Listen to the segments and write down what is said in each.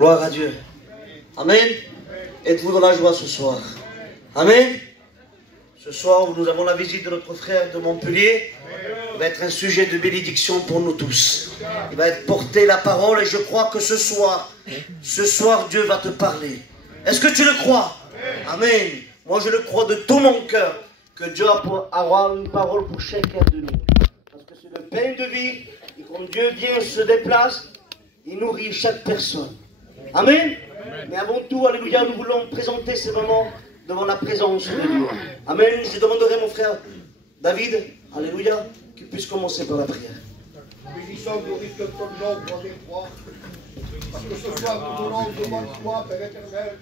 Gloire à Dieu. Amen. Êtes-vous dans la joie ce soir? Amen. Ce soir où nous avons la visite de notre frère de Montpellier, il va être un sujet de bénédiction pour nous tous. Il va être porté la parole et je crois que ce soir Dieu va te parler. Est-ce que tu le crois? Amen. Moi je le crois de tout mon cœur que Dieu aura une parole pour chacun de nous. Parce que c'est le pain de vie et quand Dieu vient se déplace, il nourrit chaque personne. Amen. Mais avant tout, alléluia, nous voulons présenter ces moments devant la présence de Dieu. Amen. Je demanderai à mon frère David, alléluia, qu'il puisse commencer par la prière. Bénissons, glorifions ton nom, gloire et croix. Parce que ce soir, nous voulons devant toi, Père éternel.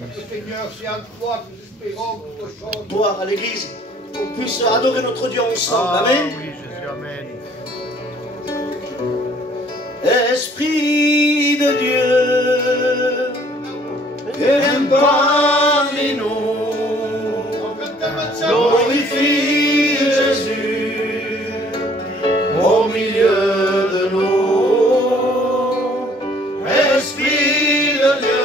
Parce que Seigneur, c'est en toi que nous espérons toutes choses. Gloire à l'Église, qu'on puisse adorer notre Dieu ensemble. Amen. Oui, Jésus, amen. Esprit de Dieu, viens parmi nous, glorifie Jésus au milieu de nous. Esprit de Dieu,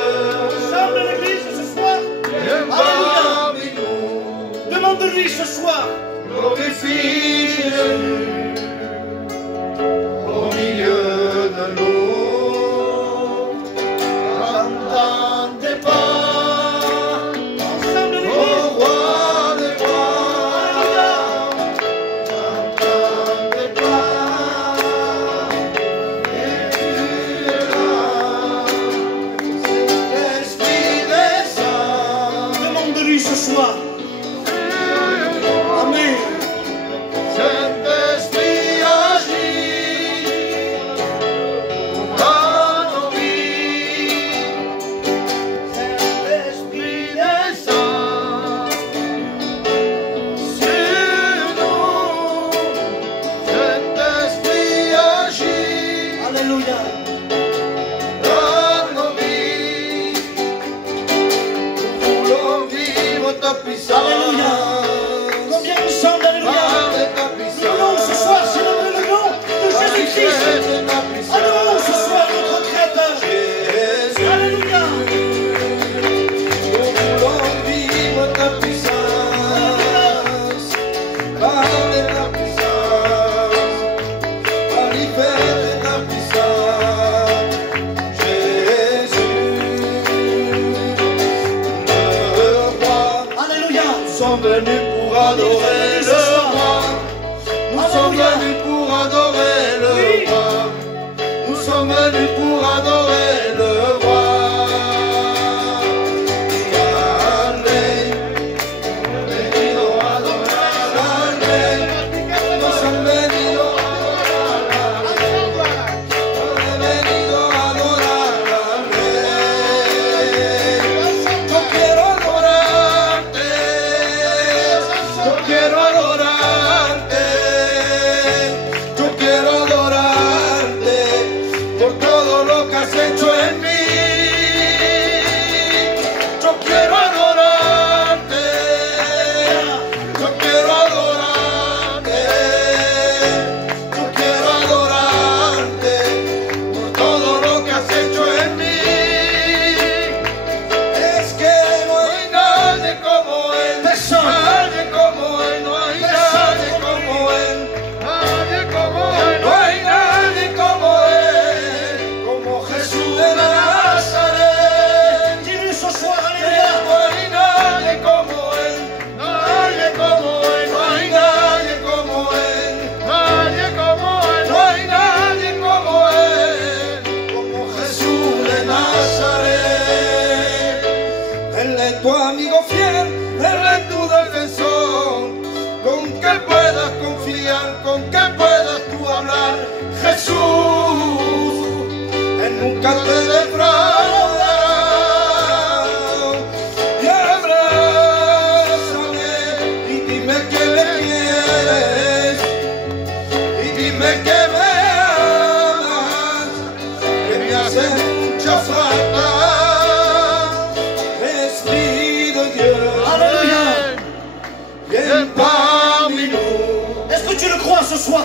chante l'Église ce soir, viens parmi nous, demande-lui ce soir, glorifie Jésus au milieu de nous.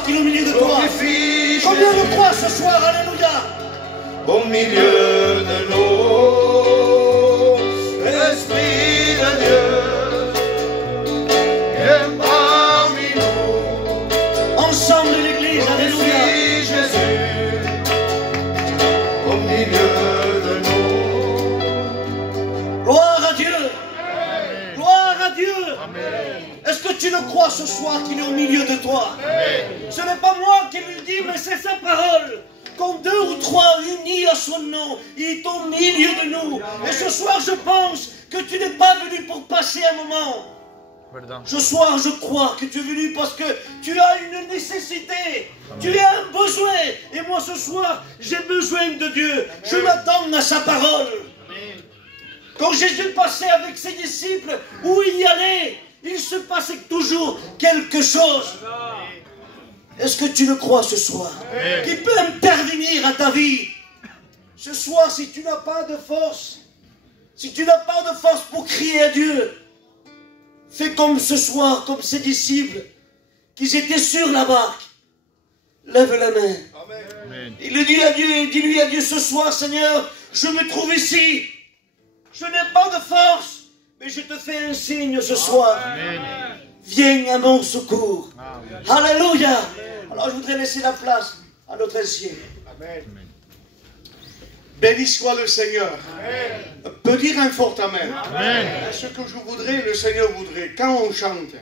Qui est au milieu de toi. Combien de croix ce soir, alléluia. Au milieu de milieu de nous. Gloire à Dieu. Gloire à Dieu. Est-ce que tu le crois ce soir qu'il est au milieu de toi? Ce n'est pas moi qui le dis, mais c'est sa parole. Quand 2 ou 3 unis à son nom, il est au milieu de nous. Et ce soir, je pense que tu n'es pas venu pour passer un moment. Ce soir, je crois que tu es venu parce que tu as une nécessité. Tu as un besoin. Et moi, ce soir, j'ai besoin de Dieu. Je m'attends à sa parole. Quand Jésus passait avec ses disciples, où il y allait, il se passait toujours quelque chose. Est-ce que tu le crois ce soir? Qui peut intervenir à ta vie? Ce soir, si tu n'as pas de force, si tu n'as pas de force pour crier à Dieu, fais comme ce soir, comme ces disciples, qui étaient sur la barque. Lève la main. Amen. Il le dit à Dieu, dis-lui à Dieu ce soir, Seigneur, je me trouve ici. Je n'ai pas de force, mais je te fais un signe ce soir. Viens à mon secours. Alléluia. Alors je voudrais laisser la place à notre ancien. Amen. Béni soit le Seigneur. Peut dire un fort Amen. Amen. Ce que je voudrais, le Seigneur voudrait, quand on chante,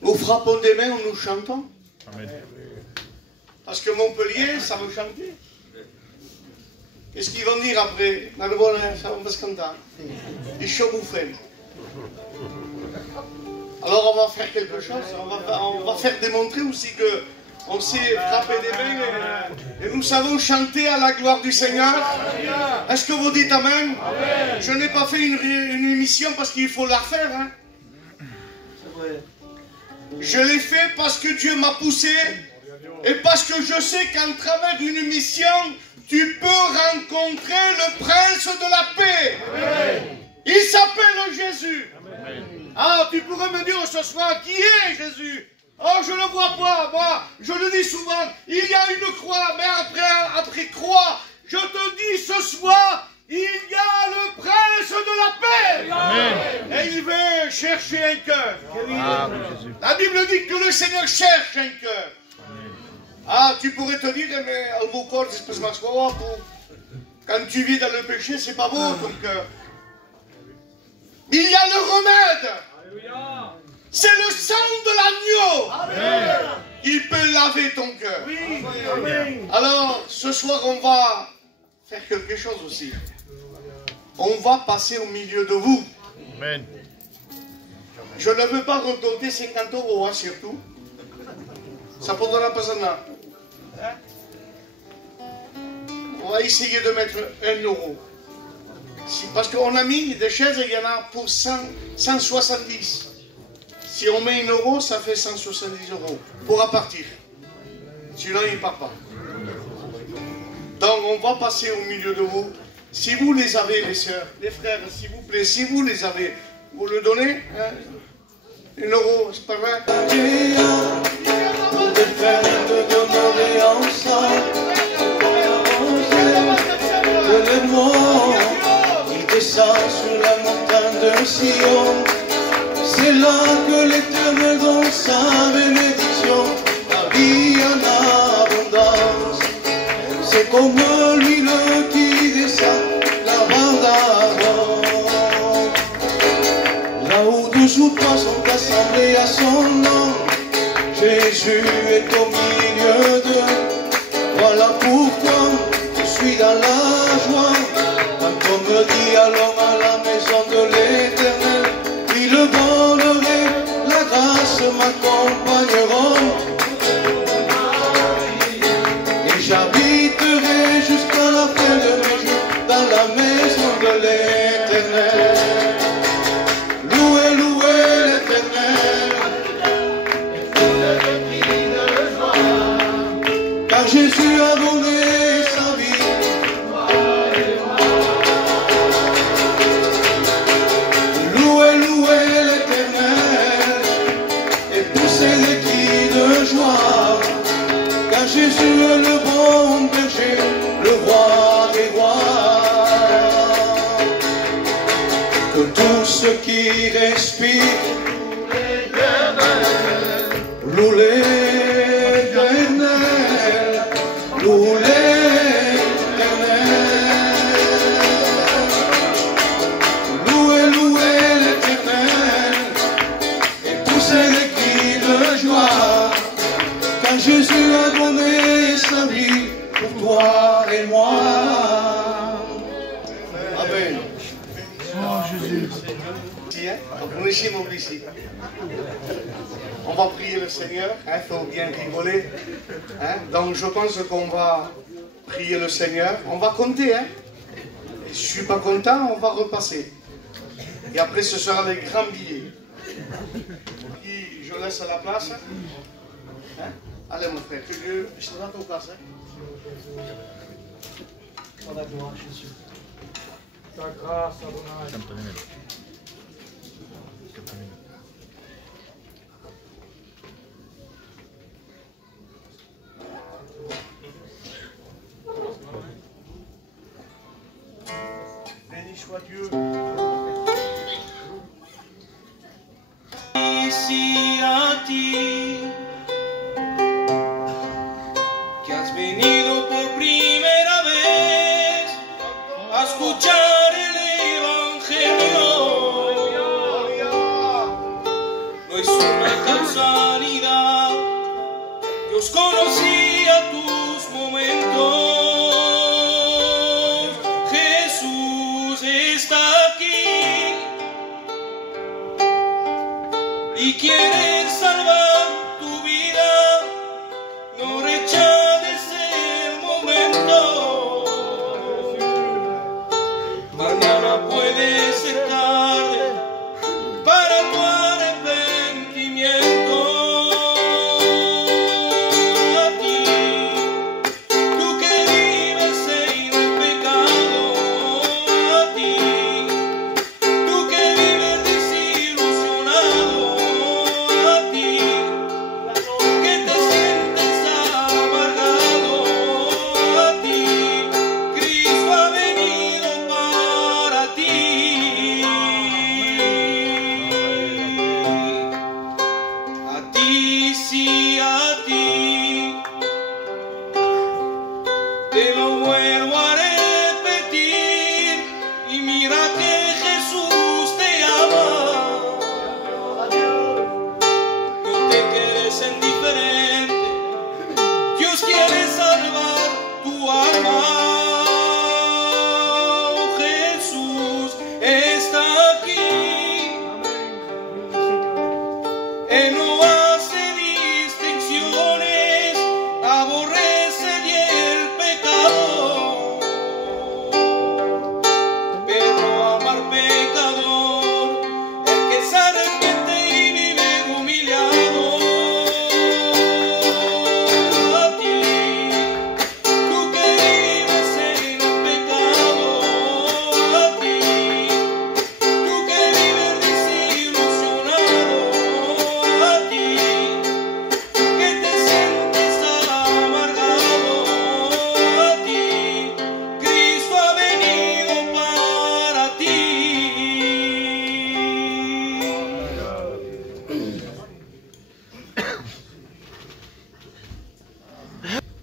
nous frappons des mains, nous chantons. Amen. Parce que Montpellier, ça veut chanter. Qu'est-ce qu'ils vont dire après? Ça va se canter. Ils chevauffent. Alors on va faire quelque chose, on va faire démontrer aussi que on sait frapper des mains et nous savons chanter à la gloire du Seigneur. Est-ce que vous dites Amen? Amen. Je n'ai pas fait une émission parce qu'il faut la refaire. Hein. Je l'ai fait parce que Dieu m'a poussé et parce que je sais qu'en travers d'une mission, tu peux rencontrer le prince de la paix. Amen. Il s'appelle Jésus. Amen. Ah, tu pourrais me dire ce soir, qui est Jésus? Oh, je ne le vois pas, moi, je le dis souvent, il y a une croix, mais après croix, je te dis ce soir, il y a le prince de la paix. Amen. Et il veut chercher un cœur. Ah, Jésus. La Bible dit que le Seigneur cherche un cœur. Ah, tu pourrais te dire, mais quand tu vis dans le péché, c'est pas beau ton cœur. Il y a le remède. C'est le sang de l'agneau. Il peut laver ton cœur. Alors, ce soir, on va faire quelque chose aussi. On va passer au milieu de vous. Amen. Je ne veux pas redonner 50 €, hein, surtout. Ça ne prendra pas ça. On va essayer de mettre 1 €. Parce qu'on a mis des chaises, il y en a pour 170. Si on met 1 €, ça fait 170 € pour repartir. Sinon, il ne part pas. Donc, on va passer au milieu de vous. Si vous les avez, les sœurs, les frères, s'il vous plaît, si vous les avez, vous le donnez. Hein? 1 €, c'est pas vrai? Il descend sur la montagne de Sion. C'est là que l'Éternel donne sa bénédiction, la vie en abondance. C'est comme l'huile qui descend la d'abord. Là où 2 ou 3 sont assemblés à son nom, Jésus est au milieu d'eux. Voilà pourquoi je suis dans la joie. Quand on me dit allons à la maison de l'Éternel, puis le bonheur et la grâce m'accompagneront. Et j'habiterai jusqu'à la fin de mes jours dans la maison de l'Éternel. Louez, louez l'Éternel. Car Jésus a donné sa vie. Louez, louez l'Éternel et poussez les cris de joie. Car Jésus est le bon berger, le roi des rois. Que tous ceux qui respirent louent l'Éternel. Louez ici, hein. Donc on est chez nous ici. On va prier le Seigneur, il faut bien rigoler. Hein. Donc je pense qu'on va prier le Seigneur. On va compter, hein. Et si je ne suis pas content, on va repasser. Et après ce sera les grands billets. Et je laisse la place. Hein. Allez mon frère, que Dieu, je te donne ton place. Hein. Dans la gloire, Jésus. Ta grâce, Adonai. Béni soit Dieu. Ici a ti, que has venido por primera vez a escuchar el Evangelio. No es una casualidad, Dios conocía tus momentos. Jesús está aquí y quiere salvar tu vida. No rechaces el momento. Mañana puede ser tarde para tu arrepentimiento. A ti, tú que vives en el pecado. A ti, tú que vives desilusionado. A ti, que te sientes amargado. A ti, Cristo ha venido para ti. A ti, sí, a ti. Te lo vuelvo a repetir y mira que Jesús te ama. No te quedes indiferente, Dios quiere salvar tu alma. Oh, Jesús está aquí. Él no hace distinciones, aborrece el pecado. Pero ama al pecador, el que se arrepiente y vive humillado. A ti, tú que vives en el pecado. A ti, tú que vives desilusionado. A ti, que te sientes amargado. A ti, Cristo ha venido para ti.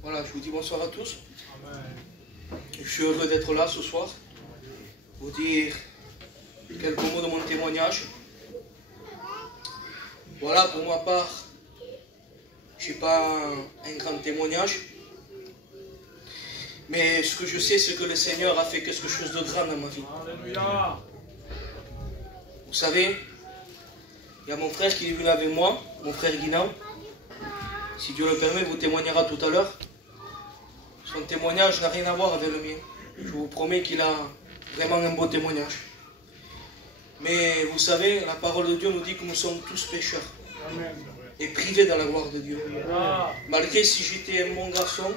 Voilà, je vous dis bonsoir à tous. Je suis heureux d'être là ce soir pour dire quelques mots de mon témoignage. Voilà, pour ma part, je n'ai pas un grand témoignage. Mais ce que je sais, c'est que le Seigneur a fait quelque chose de grand dans ma vie. Alléluia. Vous savez, il y a mon frère qui est venu avec moi, mon frère Guinao. Si Dieu le permet, il vous témoignera tout à l'heure. Son témoignage n'a rien à voir avec le mien. Je vous promets qu'il a vraiment un beau témoignage. Mais vous savez, la parole de Dieu nous dit que nous sommes tous pécheurs Amen. et privés de la gloire de Dieu. Ah. Malgré si j'étais un bon garçon,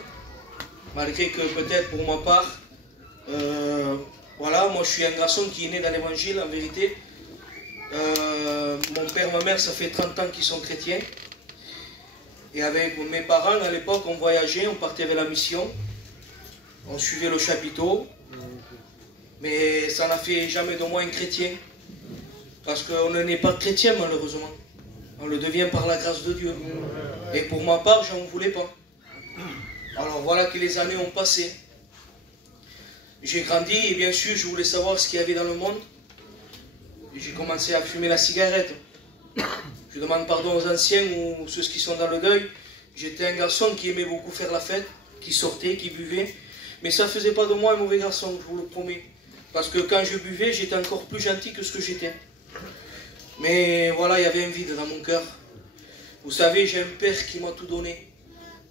malgré que peut-être pour ma part, voilà, moi je suis un garçon qui est né dans l'évangile en vérité. Mon père, ma mère, ça fait 30 ans qu'ils sont chrétiens. Et avec mes parents, à l'époque, on voyageait, on partait vers la mission. On suivait le chapiteau. Mais ça n'a fait jamais de moi un chrétien. Parce qu'on n'est pas chrétien, malheureusement. On le devient par la grâce de Dieu. Et pour ma part, je n'en voulais pas. Alors voilà que les années ont passé. J'ai grandi et bien sûr, je voulais savoir ce qu'il y avait dans le monde. J'ai commencé à fumer la cigarette. Je demande pardon aux anciens ou ceux qui sont dans le deuil. J'étais un garçon qui aimait beaucoup faire la fête, qui sortait, qui buvait. Mais ça ne faisait pas de moi un mauvais garçon, je vous le promets. Parce que quand je buvais, j'étais encore plus gentil que ce que j'étais. Mais voilà, il y avait un vide dans mon cœur. Vous savez, j'ai un père qui m'a tout donné.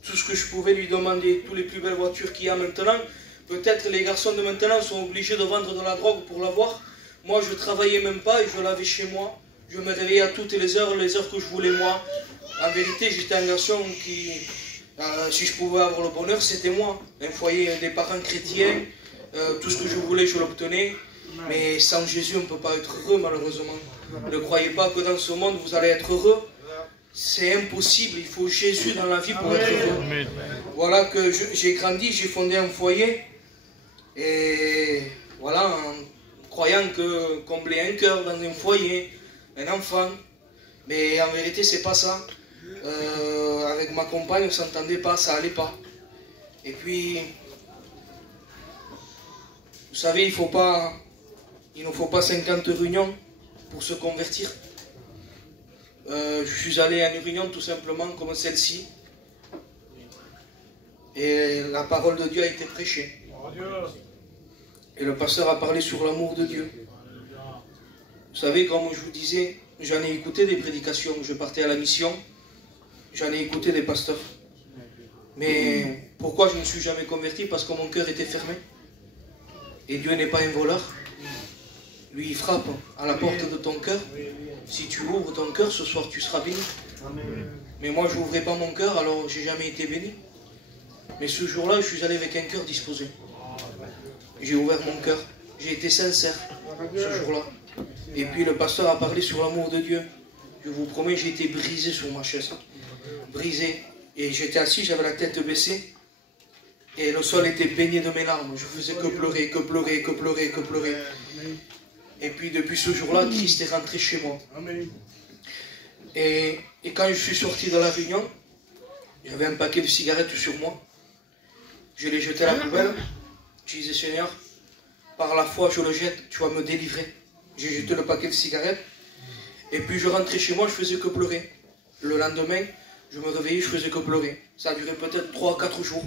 Tout ce que je pouvais lui demander, toutes les plus belles voitures qu'il y a maintenant. Peut-être les garçons de maintenant sont obligés de vendre de la drogue pour l'avoir. Moi, je travaillais même pas et je l'avais chez moi. Je me réveillais à toutes les heures que je voulais moi. En vérité, j'étais un garçon qui, si je pouvais avoir le bonheur, c'était moi. Un foyer, des parents chrétiens, tout ce que je voulais, je l'obtenais. Mais sans Jésus, on ne peut pas être heureux, malheureusement. Ne croyez pas que dans ce monde, vous allez être heureux. C'est impossible, il faut Jésus dans la vie pour être heureux. Voilà que j'ai grandi, j'ai fondé un foyer. Et voilà, en croyant que combler un cœur dans un foyer, un enfant. Mais en vérité, c'est pas ça. Avec ma compagne, on ne s'entendait pas, ça allait pas. Et puis, vous savez, il ne faut pas 50 réunions pour se convertir. Je suis allé à une réunion tout simplement comme celle-ci. Et la parole de Dieu a été prêchée. Et le pasteur a parlé sur l'amour de Dieu. Vous savez, comme je vous disais, j'en ai écouté des prédications. Je partais à la mission, j'en ai écouté des pasteurs. Mais pourquoi je ne me suis jamais converti? Parce que mon cœur était fermé. Et Dieu n'est pas un voleur. Lui, il frappe à la porte de ton cœur. Si tu ouvres ton cœur, ce soir, tu seras béni. Mais moi, je n'ouvrais pas mon cœur, alors j'ai jamais été béni. Mais ce jour-là, je suis allé avec un cœur disposé. J'ai ouvert mon cœur. J'ai été sincère ce jour-là. Et puis le pasteur a parlé sur l'amour de Dieu. Je vous promets, j'ai été brisé sur ma chaise. Brisé. Et j'étais assis, j'avais la tête baissée. Et le sol était baigné de mes larmes. Je faisais que pleurer, que pleurer, que pleurer, que pleurer. Et puis depuis ce jour-là, Christ est rentré chez moi. Et quand je suis sorti de la réunion, j'avais un paquet de cigarettes sur moi. Je l'ai jeté à la poubelle. Je disais, Seigneur, par la foi, je le jette, tu vas me délivrer. J'ai jeté le paquet de cigarettes. Et puis je rentrais chez moi, je faisais que pleurer. Le lendemain, je me réveillais, je faisais que pleurer. Ça a duré peut-être 3 ou 4 jours.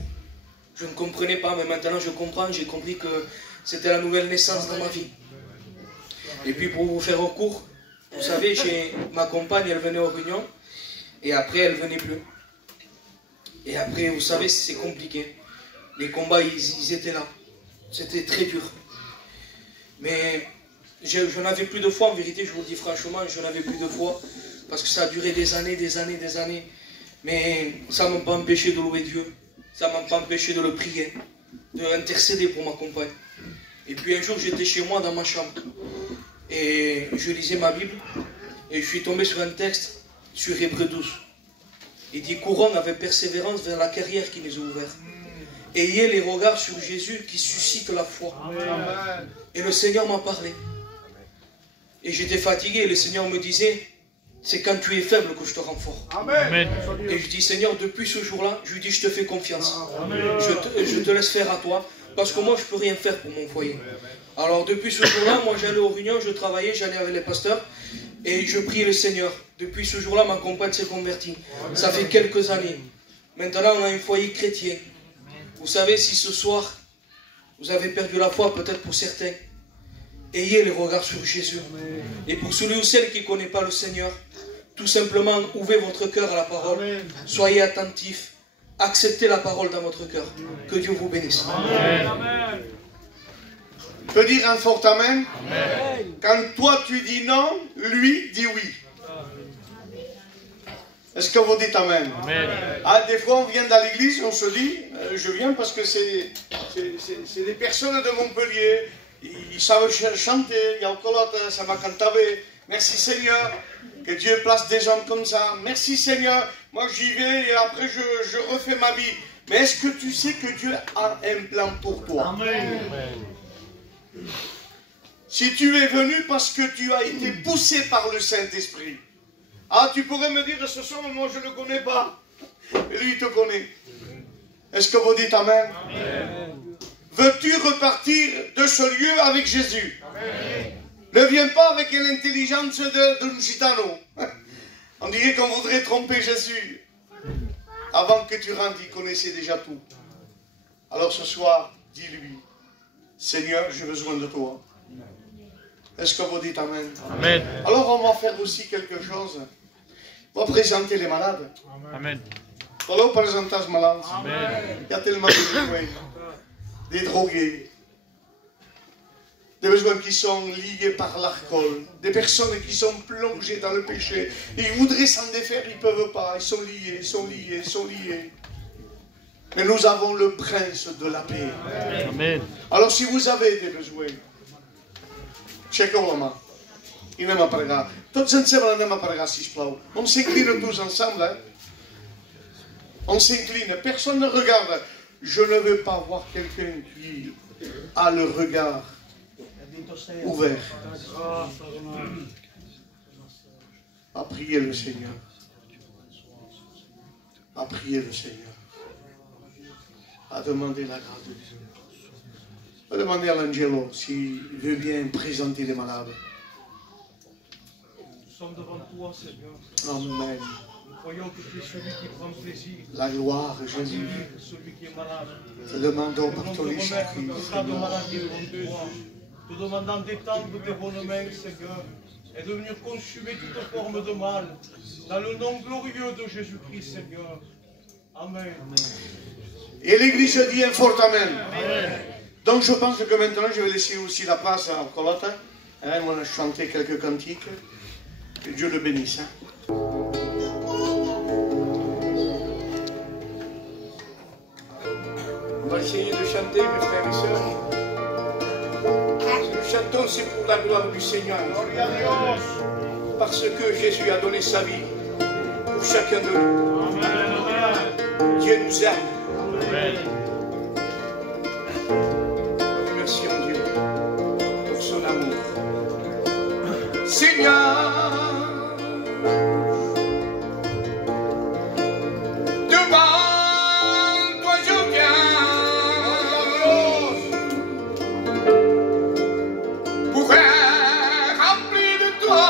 Je ne comprenais pas, mais maintenant je comprends. J'ai compris que c'était la nouvelle naissance dans ma vie. Et puis pour vous faire court, vous savez, ma compagne, elle venait aux réunions. Et après, elle ne venait plus. Et après, vous savez, c'est compliqué. Les combats, ils étaient là. C'était très dur. Mais je n'avais plus de foi, en vérité, je vous le dis franchement, je n'avais plus de foi. Parce que ça a duré des années, des années, des années. Mais ça ne m'a pas empêché de louer Dieu. Ça ne m'a pas empêché de le prier, d'intercéder pour ma compagne. Et puis un jour, j'étais chez moi dans ma chambre. Et je lisais ma Bible. Et je suis tombé sur un texte sur Hébreux 12. Il dit, courons avec persévérance vers la carrière qui nous est ouverte. Ayez les regards sur Jésus qui suscite la foi. Amen. Et le Seigneur m'a parlé. Et j'étais fatigué et le Seigneur me disait, c'est quand tu es faible que je te rends fort. Amen. Et je dis, Seigneur, depuis ce jour-là, je lui dis, je te fais confiance. Je te laisse faire à toi, parce que moi, je ne peux rien faire pour mon foyer. Alors, depuis ce jour-là, moi, j'allais aux réunions, je travaillais, j'allais avec les pasteurs, et je priais le Seigneur. Depuis ce jour-là, ma compagne s'est convertie. Ça fait quelques années. Maintenant, on a un foyer chrétien. Vous savez, si ce soir, vous avez perdu la foi, peut-être pour certains, ayez les regards sur Jésus. Et pour celui ou celle qui ne connaît pas le Seigneur, tout simplement, ouvrez votre cœur à la parole. Soyez attentifs. Acceptez la parole dans votre cœur. Que Dieu vous bénisse. Amen. Je peux dire un fort amen. Amen. Quand toi tu dis non, lui dit oui. Est-ce que vous dites amen? Amen. Ah, des fois on vient dans l'église, on se dit, je viens parce que c'est des personnes de Montpellier, ils savent chanter, il y a encore l'autre, ça m'a cantavé. Merci Seigneur, que Dieu place des gens comme ça. Merci Seigneur, moi j'y vais et après je refais ma vie. Mais est-ce que tu sais que Dieu a un plan pour toi? Amen. Si tu es venu parce que tu as été poussé par le Saint-Esprit, ah, tu pourrais me dire ce soir, moi je ne le connais pas. Mais lui, il te connaît. Est-ce que vous dites amen? Amen. Veux-tu repartir de ce lieu avec Jésus? Amen. Ne viens pas avec l'intelligence d'un gitano. On dirait qu'on voudrait tromper Jésus. Avant que tu rentres, il connaissait déjà tout. Alors ce soir, dis-lui, Seigneur, j'ai besoin de toi. Est-ce que vous dites Amen? Amen. Alors on va faire aussi quelque chose. On va présenter les malades. Amen. Voilà, on présente les malades. Amen. Il y a tellement de besoins. Des drogués. Des besoins qui sont liés par l'alcool. Des personnes qui sont plongées dans le péché. Ils voudraient s'en défaire, ils ne peuvent pas. Ils sont liés, ils sont liés, ils sont liés. Mais nous avons le prince de la paix. Amen. Alors si vous avez des besoins, aixequeu la mà i anem a pregar. Tots ensemble anem a pregar, sisplau. On s'incline tous ensemble. On s'incline. Personne ne regarde. Je ne veux pas voir quelqu'un qui a le regard ouvert. À prier le Seigneur. À prier le Seigneur. À demander la grâce de Dieu. À demander à l'Angelo s'il veut bien présenter les malades. Nous sommes devant toi, Seigneur. Amen. Nous croyons que tu es celui qui prend plaisir. La gloire, Jésus. Celui qui est malade. Te demandons Nous par te ton remettre esprit, dans ta de Seigneur. maladie devant toi. Te demandant d'étendre tes bonnes mains, Seigneur, et de venir consumer toute forme de mal. Dans le nom glorieux de Jésus-Christ, Seigneur. Amen. Et l'Église dit un fort Amen. Donc je pense que maintenant je vais laisser aussi la place à Colota. On a chanté quelques cantiques. Que Dieu le bénisse. On va essayer de chanter, mes frères et sœurs. Si nous chantons, c'est pour la gloire du Seigneur. Parce que Jésus a donné sa vie pour chacun de nous. Dieu nous aime. Remercions Dieu pour son amour. Seigneur, devant toi je viens pour être rempli de toi,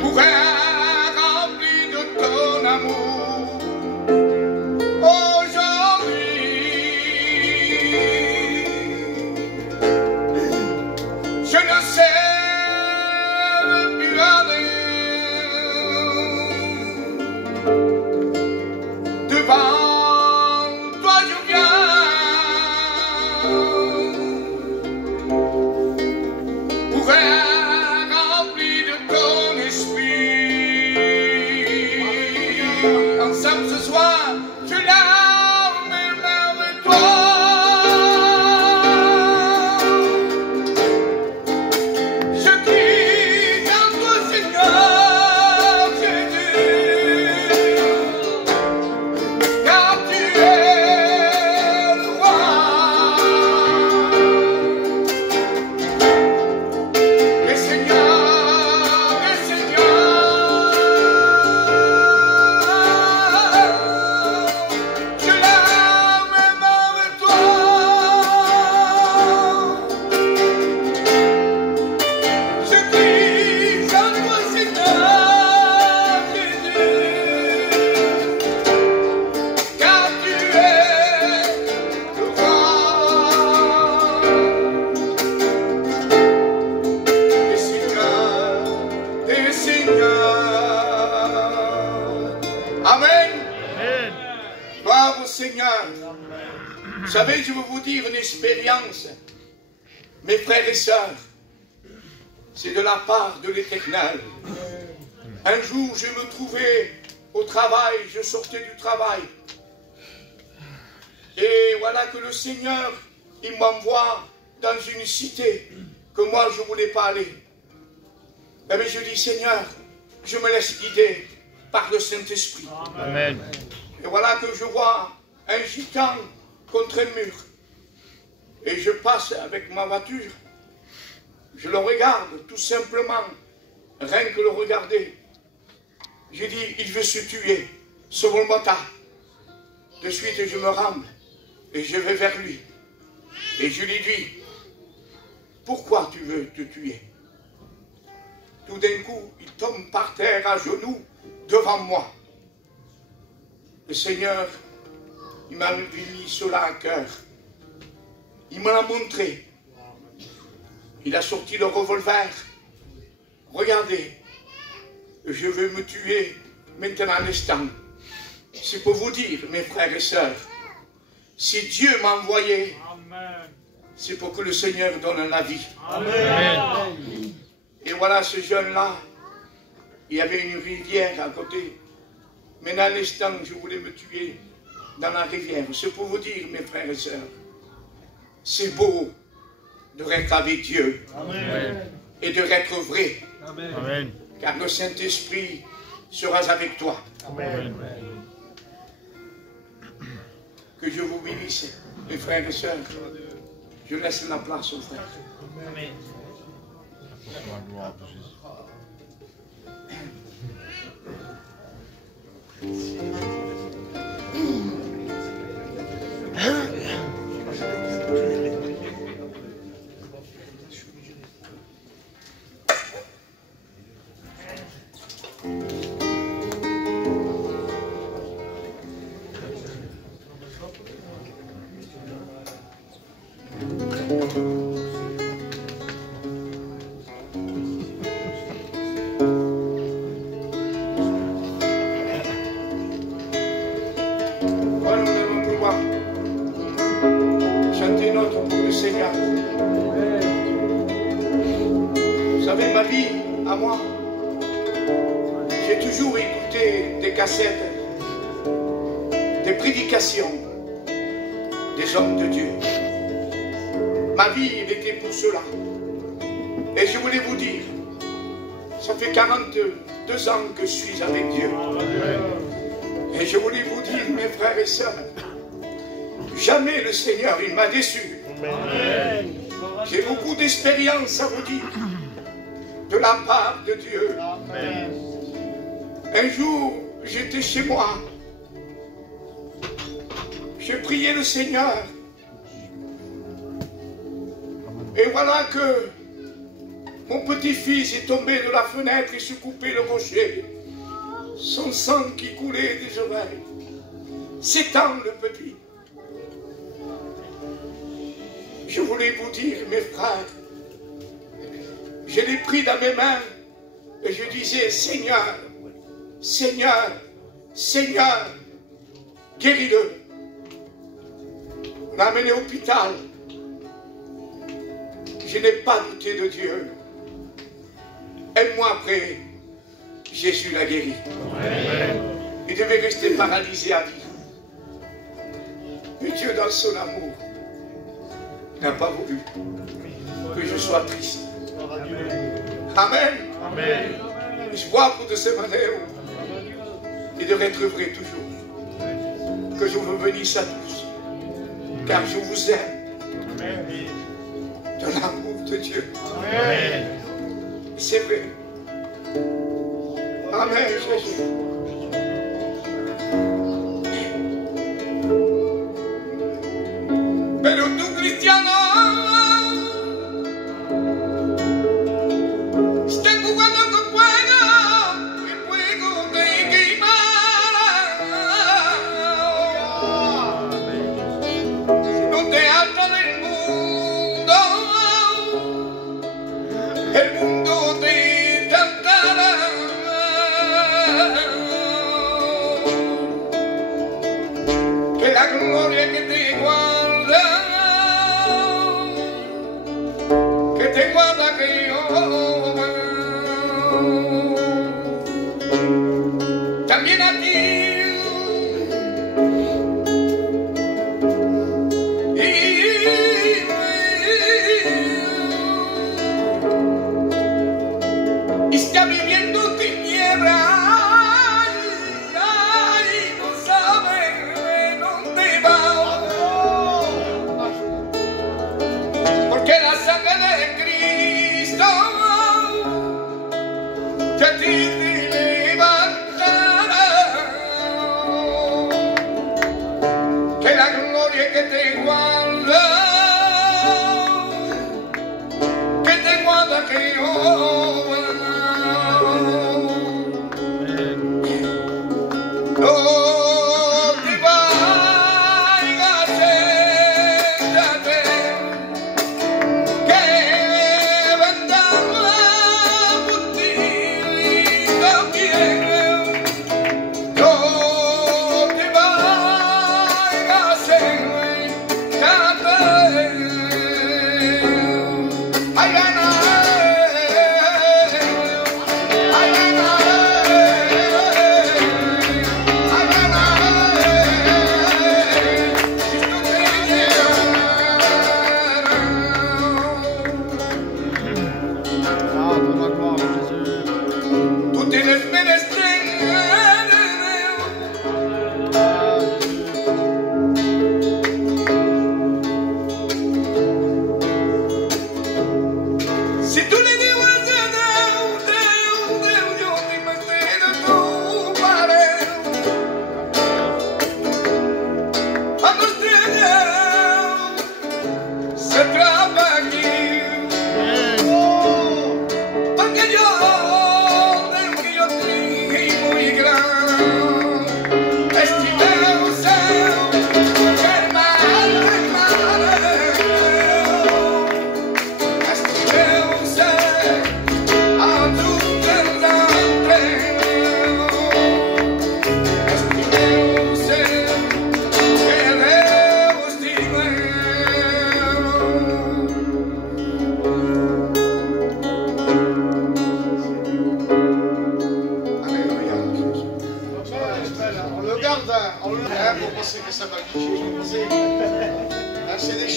pour être rempli de ton amour. Aujourd'hui, je ne sais plus aller devant toi je viens pour être rempli de ton esprit. Ensemble ce soir, je lève mes mains vers toi. Je crie en toi, Seigneur Jésus, car tu es le roi. Le Seigneur, le Seigneur, je lève mes mains vers toi. Je crie en toi, Seigneur Jésus, car tu es le roi. Les Seigneurs. Amen. Gloire au Seigneur. Vous savez, je veux vous dire une expérience, mes frères et sœurs. C'est de la part de l'Éternel. Un jour, je me trouvais au travail, je sortais du travail. Et voilà que le Seigneur, il m'envoie dans une cité que moi, je ne voulais pas aller. Eh bien, je dis, Seigneur, je me laisse guider par le Saint-Esprit. Amen. Et voilà que je vois un gitan contre un mur. Et je passe avec ma voiture. Je le regarde, tout simplement. Rien que le regarder. J'ai dit, il veut se tuer. Sauve-moi. De suite, je me rends. Et je vais vers lui. Et je lui dis, pourquoi tu veux te tuer? Tout d'un coup, il tombe par terre à genoux devant moi. Le Seigneur, il m'a mis cela à cœur. Il me l'a montré. Il a sorti le revolver. Regardez, je veux me tuer maintenant à l'instant. C'est pour vous dire, mes frères et sœurs, si Dieu m'a envoyé, c'est pour que le Seigneur donne la vie. Amen. Et voilà ce jeune-là, il y avait une rivière à côté. Mais à l'instant, je voulais me tuer dans la rivière. C'est pour vous dire, mes frères et sœurs, c'est beau de être avec Dieu. Amen. Et de être vrai. Amen. Car le Saint-Esprit sera avec toi. Amen. Que je vous bénisse, mes frères et sœurs. Je laisse la place aux frères. Amen. Voilà, nous allons pouvoir chanter notre pour le Seigneur. Vous savez, ma vie, à moi, j'ai toujours écouté des cassettes, des prédications des hommes de Dieu. Ma vie, il était pour cela. Et je voulais vous dire, ça fait 42 ans que je suis avec Dieu. Et je voulais vous dire, mes frères et sœurs, jamais le Seigneur, il m'a déçu. J'ai beaucoup d'expérience à vous dire, de la part de Dieu. Un jour, j'étais chez moi. J'ai prié le Seigneur. Et voilà que mon petit-fils est tombé de la fenêtre et s'est coupé le rocher. Son sang qui coulait des oreilles. 7 ans le petit. Je voulais vous dire, mes frères, je l'ai pris dans mes mains et je disais, Seigneur, Seigneur, Seigneur, guéris-le. On l'a amené à l'hôpital. Je n'ai pas douté de Dieu. Un mois après, Jésus l'a guéri. Il devait rester paralysé à vie. Mais Dieu, dans son amour, n'a pas voulu que je sois triste. Amen. Amen. Je vois pour de ces manières et de être vrai toujours. Que je vous bénisse à tous. Car je vous aime. De l'amour de Dieu. Amen. C'est vrai. Amen, Jésus. Pero tú, cristiano, estás jugando con fuego y el fuego te quemará. Si no te hartas del mundo, el mundo te tratará. Que la gloria que te guarda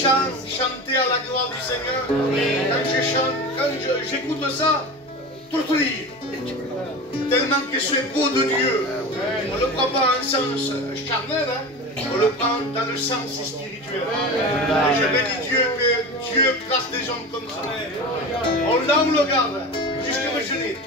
chants chanter à la gloire du Seigneur. Quand j'écoute ça, tellement que c'est beau de Dieu. On ne le prend pas en sens charnel, hein? On le prend dans le sens spirituel. Et je bénis Dieu que Dieu place des gens comme ça. On l'a, on le garde, jusqu'à me geler.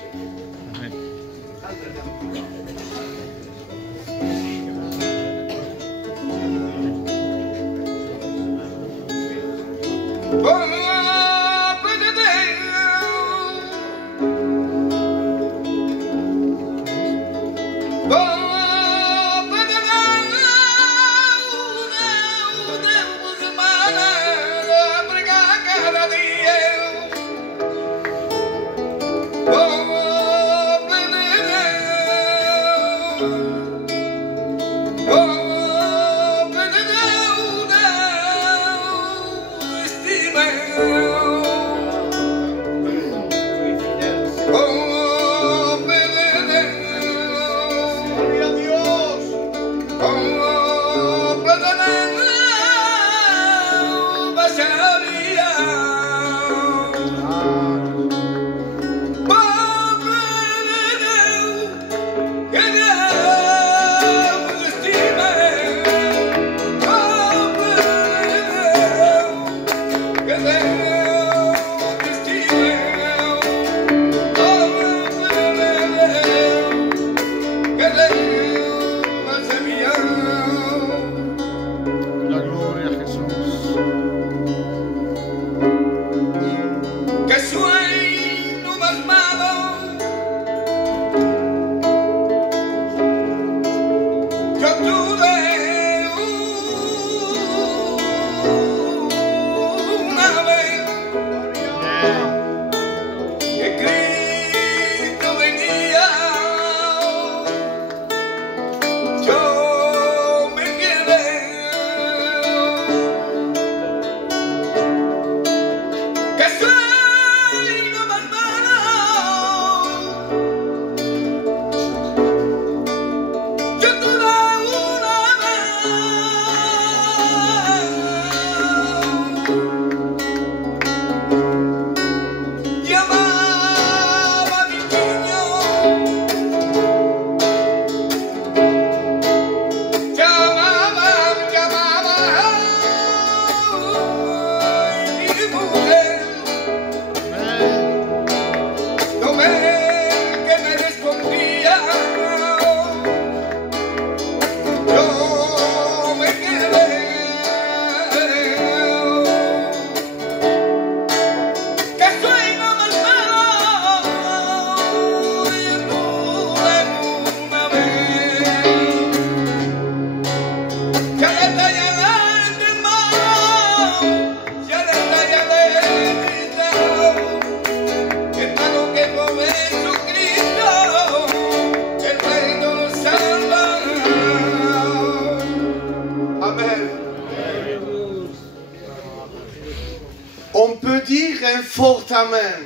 On peut dire un fort Amen.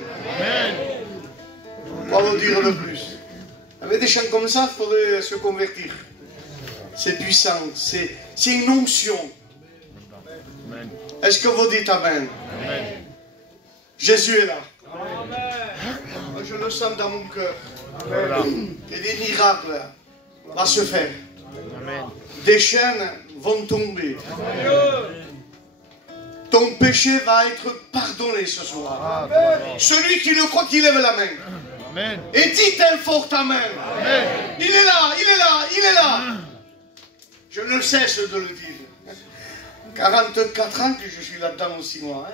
On va vous dire le plus. Avec des chants comme ça, il faudrait se convertir. C'est puissant, c'est une onction. Est-ce que vous dites Amen? Jésus est là. Je le sens dans mon cœur. Et des miracles vont se faire. Des chaînes vont tomber. Ton péché va être pardonné ce soir. Celui qui le croit, qui lève la main. Amen. Et dites un fort Amen. Amen. Il est là, il est là, il est là. Je ne cesse de le dire. 44 ans que je suis là-dedans aussi, moi.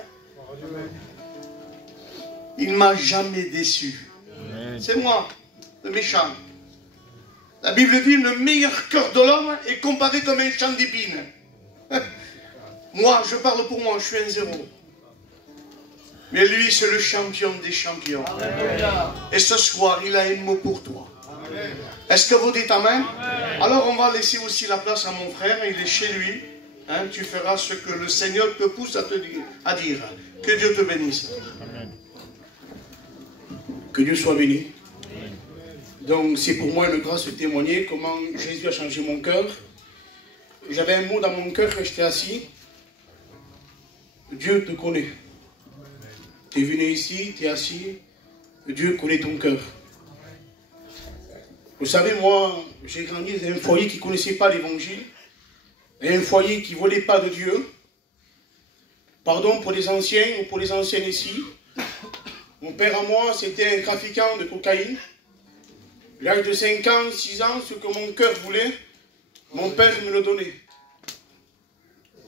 Il ne m'a jamais déçu. C'est moi, le méchant. La Bible dit, le meilleur cœur de l'homme est comparé comme un champ d'épines. Moi, je parle pour moi, je suis un zéro. Mais lui, c'est le champion des champions. Et ce soir, il a un mot pour toi. Est-ce que vous dites Amen? Alors, on va laisser aussi la place à mon frère. Il est chez lui. Hein, tu feras ce que le Seigneur te pousse à dire. Que Dieu te bénisse. Amen. Que Dieu soit béni. Donc, c'est pour moi une grâce de témoigner comment Jésus a changé mon cœur. J'avais un mot dans mon cœur quand j'étais assis. Dieu te connaît. Tu es venu ici, tu es assis, Dieu connaît ton cœur. Vous savez, moi, j'ai grandi dans un foyer qui ne connaissait pas l'évangile, un foyer qui ne volait pas de Dieu. Pardon pour les anciens ou pour les anciennes ici. Mon père à moi, c'était un trafiquant de cocaïne. À l'âge de 5 ans, 6 ans, ce que mon cœur voulait, mon père me le donnait.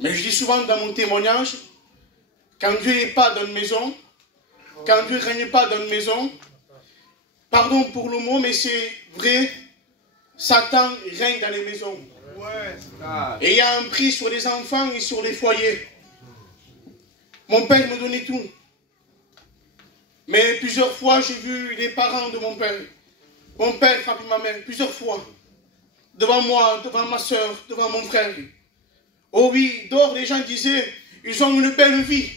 Mais je dis souvent dans mon témoignage, quand Dieu n'est pas dans une maison, quand Dieu ne règne pas dans une maison, pardon pour le mot, mais c'est vrai, Satan règne dans les maisons. Et il y a un prix sur les enfants et sur les foyers. Mon père me donnait tout. Mais plusieurs fois, j'ai vu les parents de mon père frapper ma mère, plusieurs fois. Devant moi, devant ma soeur, devant mon frère. Oh oui, dehors, les gens disaient, ils ont une belle vie.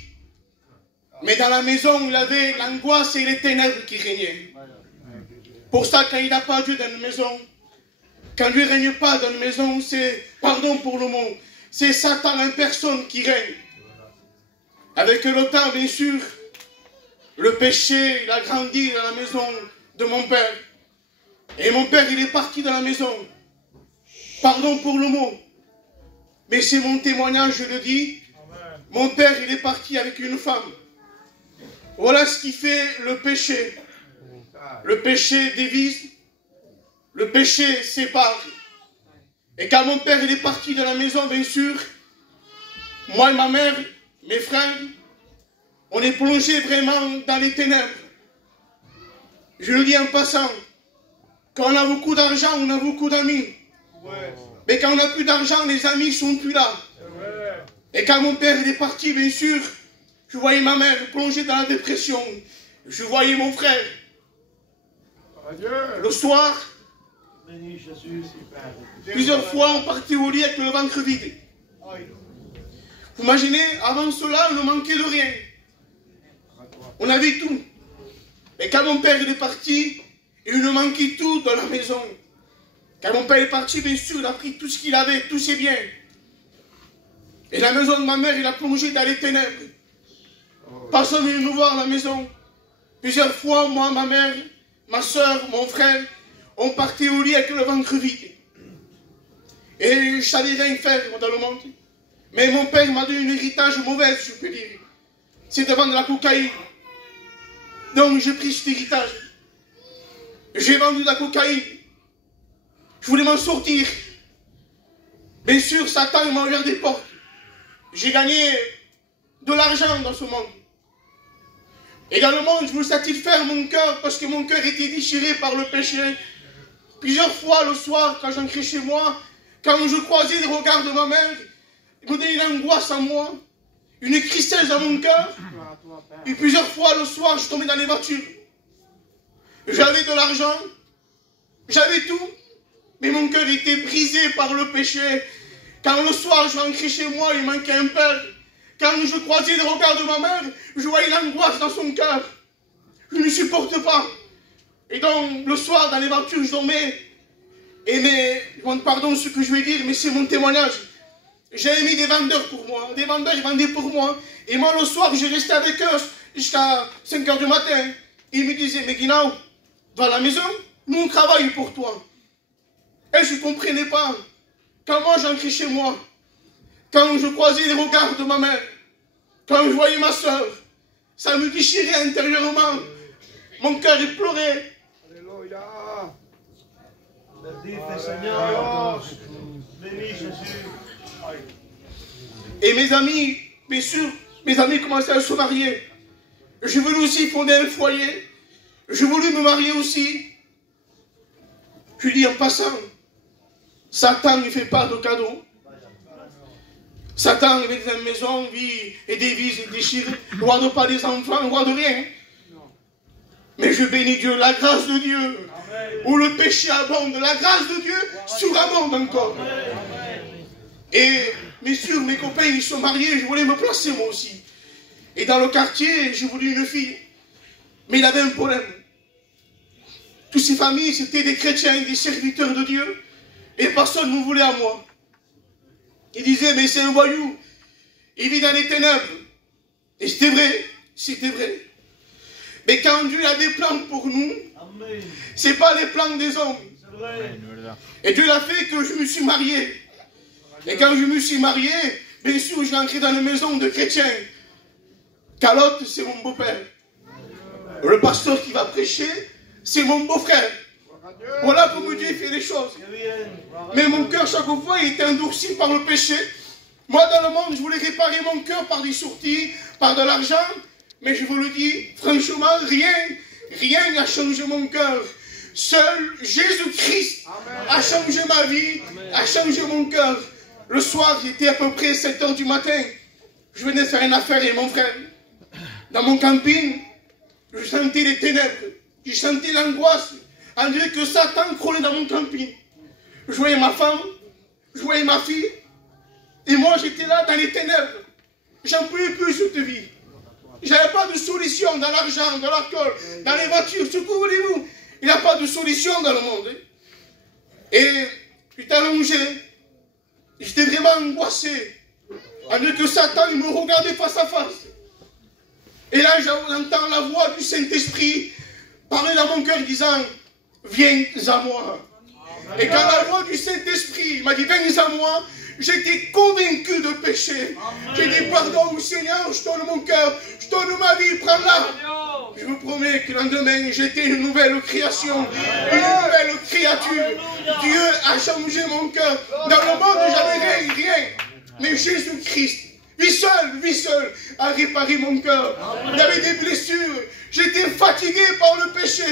Mais dans la maison, il avait l'angoisse et les ténèbres qui régnaient. Pour ça, quand il n'a pas Dieu dans une maison, quand Dieu ne règne pas dans une maison, c'est, pardon pour le mot, c'est Satan en personne qui règne. Avec le temps, bien sûr, le péché, il a grandi dans la maison de mon père. Et mon père, il est parti dans la maison. Pardon pour le mot. Mais c'est mon témoignage, je le dis. Mon père, il est parti avec une femme. Voilà ce qui fait le péché. Le péché divise. Le péché sépare. Et quand mon père, il est parti de la maison, bien sûr, moi et ma mère, mes frères, on est plongé vraiment dans les ténèbres. Je le dis en passant. Quand on a beaucoup d'argent, on a beaucoup d'amis. Mais quand on n'a plus d'argent, les amis ne sont plus là. Et quand mon père il est parti, bien sûr, je voyais ma mère plongée dans la dépression. Je voyais mon frère. Le soir, plusieurs fois, on partait au lit avec le ventre vide. Vous imaginez, avant cela, on ne manquait de rien. On avait tout. Et quand mon père il est parti, il nous manquait tout dans la maison. Quand mon père est parti, bien sûr, il a pris tout ce qu'il avait, tous ses biens. Et la maison de ma mère, il a plongé dans les ténèbres. Personne ne venait nous voir à la maison. Plusieurs fois, moi, ma mère, ma soeur, mon frère, on partait au lit avec le ventre vide. Et je ne savais rien faire dans le monde. Mais mon père m'a donné un héritage mauvais, je peux dire. C'est de vendre la cocaïne. Donc j'ai pris cet héritage. J'ai vendu de la cocaïne. Je voulais m'en sortir. Bien sûr, Satan m'a ouvert des portes. J'ai gagné de l'argent dans ce monde. Et dans le monde, je voulais satisfaire mon cœur parce que mon cœur était déchiré par le péché. Plusieurs fois le soir, quand j'entrais chez moi, quand je croisais les regards de ma mère, il me donnait une angoisse en moi, une tristesse dans mon cœur. Et plusieurs fois le soir, je tombais dans les voitures. J'avais de l'argent, j'avais tout, mais mon cœur était brisé par le péché. Quand le soir, je rentrais chez moi, il manquait un père. Quand je croisais les regards de ma mère, je voyais l'angoisse dans son cœur. Je ne supporte pas. Et donc, le soir, dans les voitures, je dormais. Et pardon ce que je vais dire, mais c'est mon témoignage. J'avais mis des vendeurs pour moi. Des vendeurs, ils vendaient pour moi. Et moi, le soir, j'ai resté avec eux jusqu'à 5 h du matin. Ils me disaient, mais Guinao, va à la maison, nous on travaille pour toi. Et je ne comprenais pas. Quand moi j'entrais chez moi, quand je croisais les regards de ma mère, quand je voyais ma soeur, ça me déchirait intérieurement. Mon cœur, il pleurait. Alléluia. Béni Jésus. Et mes amis, bien sûr, mes amis commençaient à se marier. J'ai voulu aussi fonder un foyer. J'ai voulu me marier aussi. Je dis en passant, Satan ne fait pas de cadeaux. Satan est dans une maison, vit et dévise et déchire. Il ne regarde pas les enfants, il ne regarde rien. Mais je bénis Dieu, la grâce de Dieu. Où le péché abonde, la grâce de Dieu surabonde encore. Et bien sûr, mes copains, ils sont mariés, je voulais me placer moi aussi. Et dans le quartier, j'ai voulu une fille. Mais il avait un problème. Toutes ces familles, c'était des chrétiens, des serviteurs de Dieu. Et personne ne me voulait à moi. Ils disaient, mais c'est un voyou. Il vit dans les ténèbres. Et c'était vrai, c'était vrai. Mais quand Dieu a des plans pour nous, ce n'est pas les plans des hommes. Et Dieu a fait que je me suis marié. Et quand je me suis marié, bien sûr, je suis entré dans une maison de chrétiens. Calotte, c'est mon beau-père. Le pasteur qui va prêcher, c'est mon beau-frère. Voilà comment Dieu fait les choses. Mais mon cœur, chaque fois, il était endurci par le péché. Moi, dans le monde, je voulais réparer mon cœur par des sorties, par de l'argent. Mais je vous le dis, franchement, rien n'a changé mon cœur. Seul Jésus-Christ a changé ma vie, a changé mon cœur. Le soir, j'étais à peu près 7 h du matin. Je venais faire une affaire avec mon frère. Dans mon camping, je sentais les ténèbres. Je sentais l'angoisse. On dirait que Satan crawlait dans mon camping. Je voyais ma femme, je voyais ma fille. Et moi, j'étais là dans les ténèbres. J'en pouvais plus cette vie. J'avais pas de solution dans l'argent, dans l'alcool, dans les voitures. Ce que voulez-vous? Il n'y a pas de solution dans le monde. Et j'étais allongé. J'étais vraiment angoissé. On dirait que Satan, il me regardait face à face. Et là, j'entends la voix du Saint-Esprit parler dans mon cœur disant, viens à moi. Et quand la voix du Saint-Esprit m'a dit, viens à moi, j'étais convaincu de péché. J'ai dit, pardon Seigneur, je donne mon cœur, je donne ma vie, prends-la. Je vous promets que le lendemain, j'étais une nouvelle création, une nouvelle créature. Dieu a changé mon cœur. Dans le monde, j'avais rien. Mais Jésus-Christ, lui seul, a réparé mon cœur. Il y avait des blessures. J'étais fatigué par le péché.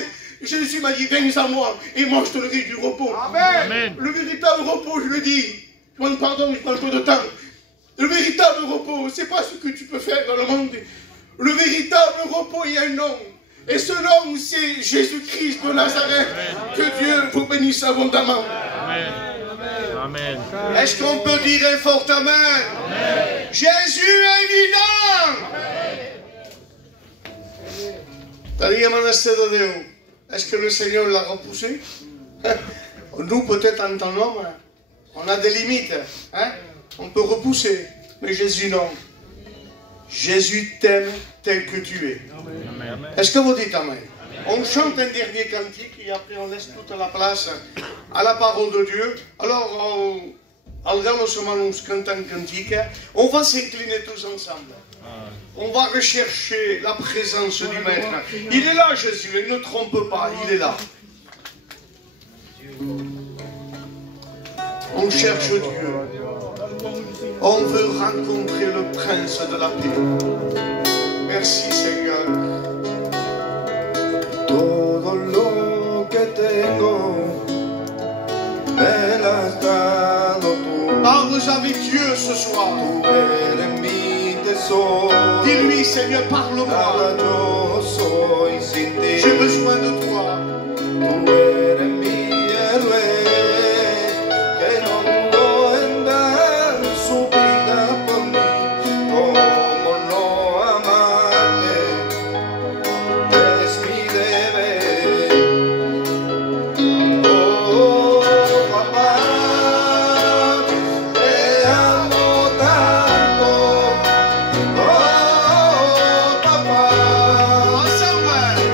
Jésus m'a dit, viens à moi, et moi je te donnerai du repos. Amen. Le véritable repos, je le dis, je demande pardon, je prends un peu de temps. Le véritable repos, c'est pas ce que tu peux faire dans le monde. Le véritable repos, il y a un nom. Et ce nom, c'est Jésus-Christ de Nazareth. Que Dieu vous bénisse abondamment. Amen. Amen. Est-ce qu'on peut dire un fort amen? Amen. Jésus est vivant. Est-ce que le Seigneur l'a repoussé? Nous, peut-être en tant qu'homme, on a des limites. Hein? On peut repousser. Mais Jésus, non. Jésus t'aime tel que tu es. Est-ce que vous dites amen? On chante un dernier cantique et après on laisse toute la place à la parole de Dieu. Alors, algano nous cantons un cantique. On va s'incliner tous ensemble. On va rechercher la présence du Maître. Il est là, Jésus, il ne trompe pas, il est là. On cherche Dieu. On veut rencontrer le Prince de la paix. Merci Seigneur. Todo lo que tengo me lo has dado tú. Parle avec Dieu ce soir. Tú eres mi tesoro. Dis-lui, Seigneur, parle-moi. Nada yo soy sin ti. J'ai besoin de toi. Tú eres mi héroe, que no dudó en dar su vida por mí. ¿Cómo no amarte? Es mi deber. Oh, papá, te amo tanto. Oh, papá,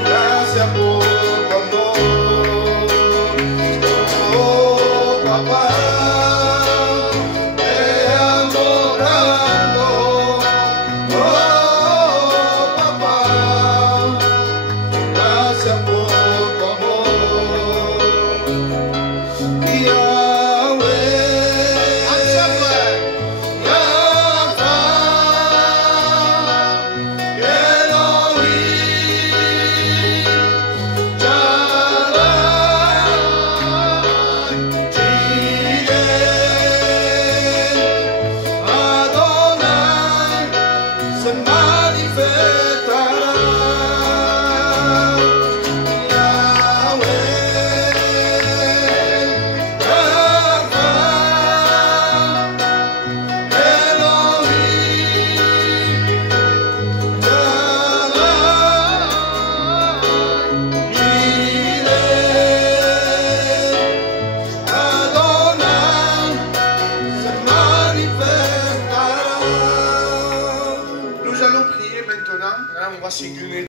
gracias por tu amor. Oh, papá, te amo tanto. Oh, papá, gracias por tu amor. Yahweh, Rafa, Elohim, Shaddai, Jireh, Adonai, se manifestará. Yahweh, Rafa, Elohim, Shaddai, Jireh, Adonai, se manifestará. Nous parce qu'il n'est